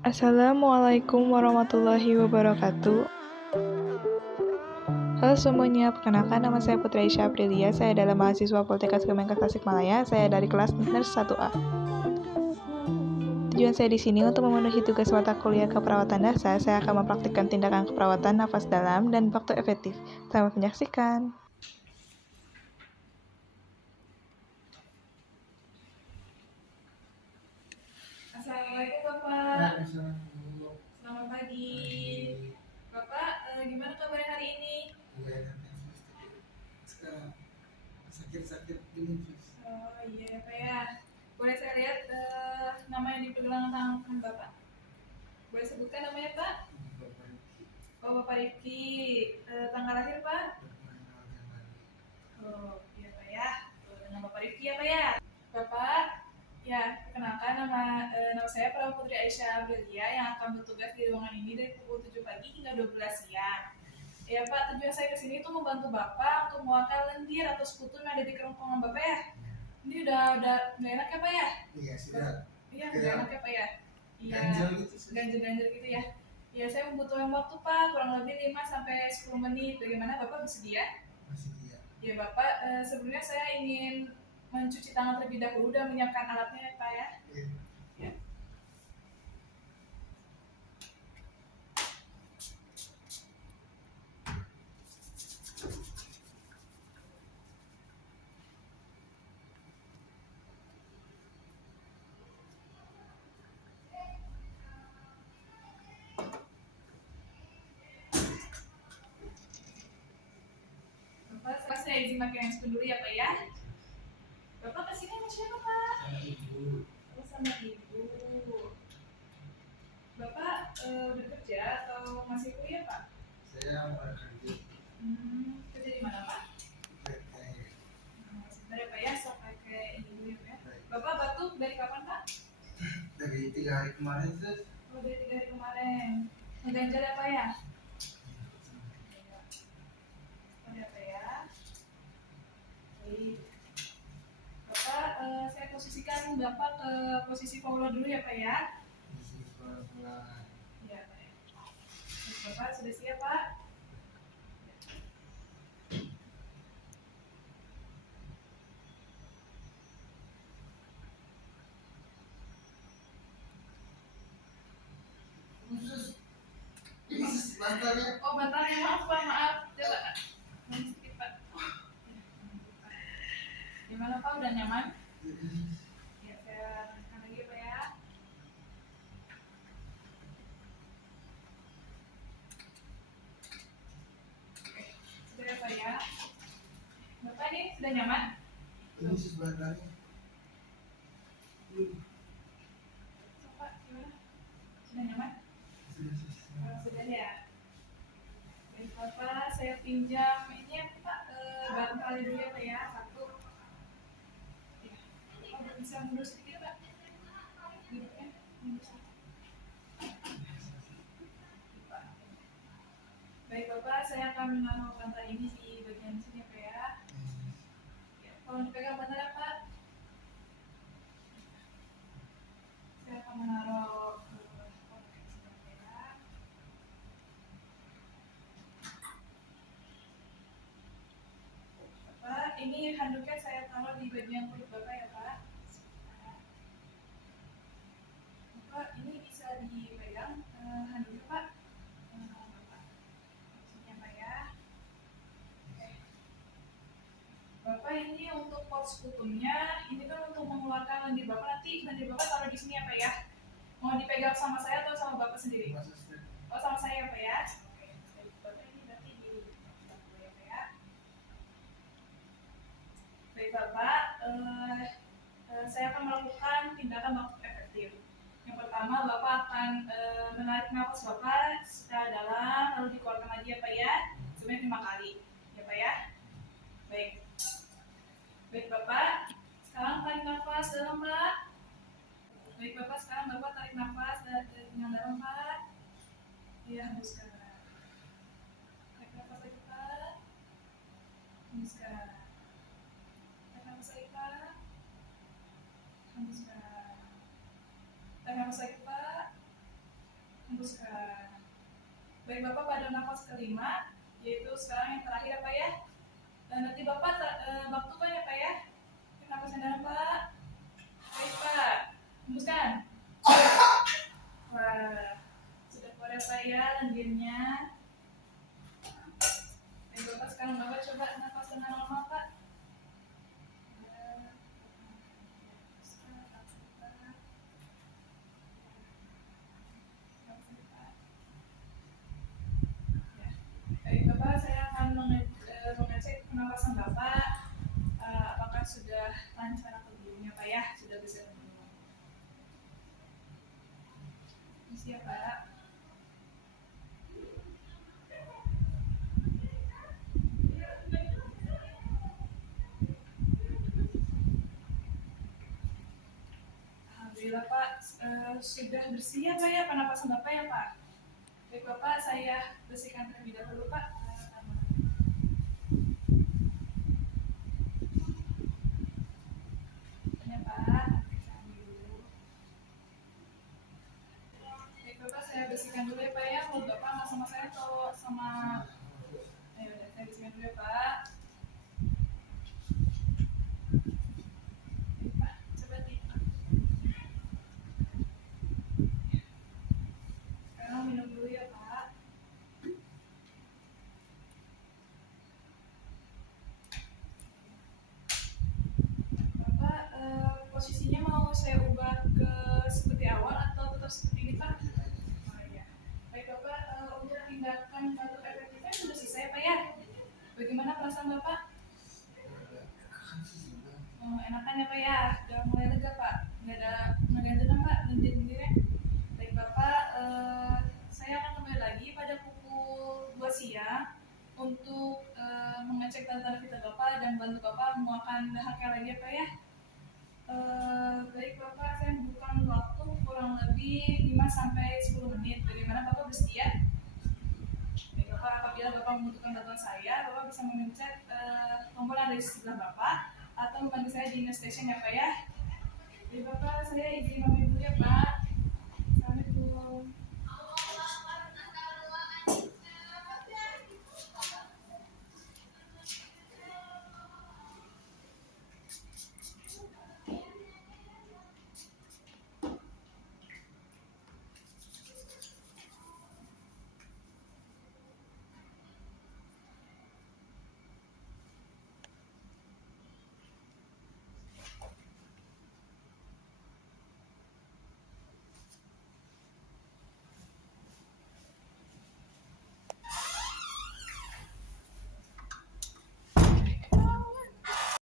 Assalamualaikum warahmatullahi wabarakatuh. Halo semuanya, perkenalkan nama saya Putri Aisyah Aprilia. Saya adalah mahasiswa Poltekkes Kemenkes Tasikmalaya. Saya dari kelas Nurse 1A. Tujuan saya di sini untuk memenuhi tugas mata kuliah keperawatan dasar. Saya akan mempraktikkan tindakan keperawatan nafas dalam dan waktu efektif. Selamat menyaksikan. Assalamualaikum Bapak. Selamat pagi. Bapak, gimana kabar hari ini? Sekarang sakit-sakit gini terus. Oh iya Pak ya. Boleh saya lihat nama yang dipegang tangan Bapak? Boleh sebutkan namanya Pak? Oh Bapak Rifki. Tanggal lahir Pak? Oh iya Pak ya. Dengan Bapak Rifki ya Pak ya. Bapak, ya, perkenalkan nama saya Putri Aisyah Aprilia yang akan bertugas di ruangan ini dari pukul 7 pagi hingga 12 siang. Ya Pak, tujuan saya kesini itu membantu Bapak untuk mengeluarkan lendir atau sekutu yang ada di kerongkongan Bapak ya. Ini udah nggak enak ya Pak ya? Iya sudah. Iya, nggak enak ya Pak ya? Iya. Ganjel gitu ya. Ya, saya membutuhkan waktu Pak, kurang lebih 5-10 menit. Bagaimana Bapak bersedia? Masih iya. Ya Bapak, sebelumnya saya ingin mencuci tangan terlebih dahulu dan menyiapkan alatnya ya Pak ya. Iya. Ya. Bapak, saya izin pakai handphone dulu ya Pak ya. Bapak kesini sama siapa Pak? Ibu. Oh, sama Ibu. Bapak udah kerja atau masih kuliah Pak? Saya mau kerja. Kerja di mana Pak? PT. Sebentar ya Pak ya, sok pakai ini dulu ya. Bapak batuk dari kapan Pak? Dari 3 hari kemarin terus. Oh, dari 3 hari kemarin. Ngeganjal ya Pak ya? Ada apa ya? Baik. Bapak, saya posisikan Bapak ke posisi Paula dulu ya Pak ya? Masih pelan-pelan. Iya Pak ya. Bapak sudah siap Pak? Khusus bantalnya. Oh bantalnya, maaf Pak, maaf. Coba main sedikit Pak. Gimana Pak, udah nyaman? Ya, saya tekan lagi ya Pak ya. Oke, sudah ya Pak ya. Bapak ini sudah nyaman? Khusus bantalnya. Pak, gimana? Sudah nyaman? Sudah ya. Baik Bapak, saya pinjam ini ya Pak, bantalnya dulu ya Pak ya, satu. Ya. Bapak bisa mundur sedikit Pak? Duduknya mundur sedikit. Baik Bapak, saya akan menaruh bantal ini di bagian sini Pak ya. Ya, tolong dipegang bantalnya Pak. Saya akan menaruh Bapak, ini handuknya saya taruh di bagian kulit Bapak ya Pak. Bapak, ini bisa dipegang handuknya Pak. Bapak, sini ya Pak ya. Oke. Bapak, ini untuk pot sekutumnya, ini kan untuk mengeluarkan lendir Bapak, nanti lendir Bapak taruh di sini ya Pak ya. Mau dipegang sama saya atau sama Bapak sendiri? Oh, sama saya ya Pak ya. Oke. Bapak ini berarti di ya Pak ya. Baik Bapak, saya akan melakukan tindakan waktu efektif. Yang pertama, Bapak akan menarik nafas Bapak secara dalam, lalu dikeluarkan lagi ya Pak ya, sebanyak 5 kali. Ya Pak ya. Baik. Baik Bapak, sekarang tarik nafas dalam Pak. Baik Bapak, sekarang Bapak tarik nafas dengan dalam Pak. Iya, hembuskan. Tarik nafas lagi Pak. Hembuskan. Tarik nafas lagi Pak. Hembuskan. Tarik nafas lagi Pak. Baik Bapak, pada nafas kelima, yaitu sekarang yang terakhir ya Pak ya. Dan nanti Bapak waktu Pak ya Pak ya. Napas yang dalam Pak. Baik Pak, hembuskan. Wah, sudah keluar ya Pak ya lendirnya. Baik Bapak, sekarang Bapak coba napas dengan normal Pak. Baik Bapak, saya akan mengecek pernapasan Bapak, apakah sudah lancar atau belum ya Pak ya, sudah bisa atau belum. Misi ya Pak. Alhamdulillah Pak, sudah bersih ya Pak ya pernapasan Bapak ya Pak. Baik Bapak, saya bersihkan terlebih dahulu Pak. Ya Pak, baik Bapak, saya bersihkan dulu ya Pak ya. Mulut Bapak nggak sama saya atau sama... Ayo udah, saya bersihkan dulu ya Pak. Baik Pak, coba di... Sekarang minum dulu ya Pak. Bapak, posisinya mau saya ubah ke seperti awal atau tetap seperti ini Pak? Oh iya. Baik Bapak, untuk tindakan batuk efektifnya sudah selesai Pak ya? Bagaimana perasaan Bapak? Enakan ya Pak ya? Udah mulai lega Pak? Nggak ada dengar Pak? Lendir-lendirnya? Baik Bapak, saya akan kembali lagi pada pukul 2 siang untuk mengecek tanda-tanda vital Bapak dan bantu Bapak menguatkan dahaknya lagi ya Pak ya. Baik Bapak, saya membutuhkan waktu kurang lebih 5-10 menit. Bagaimana Bapak bersedia? Baik Bapak, apabila Bapak membutuhkan bantuan saya, Bapak bisa memencet tombol yang ada di sebelah Bapak atau membantu saya di station ya Pak ya. Baik Bapak, saya izin pamit dulu ya Pak.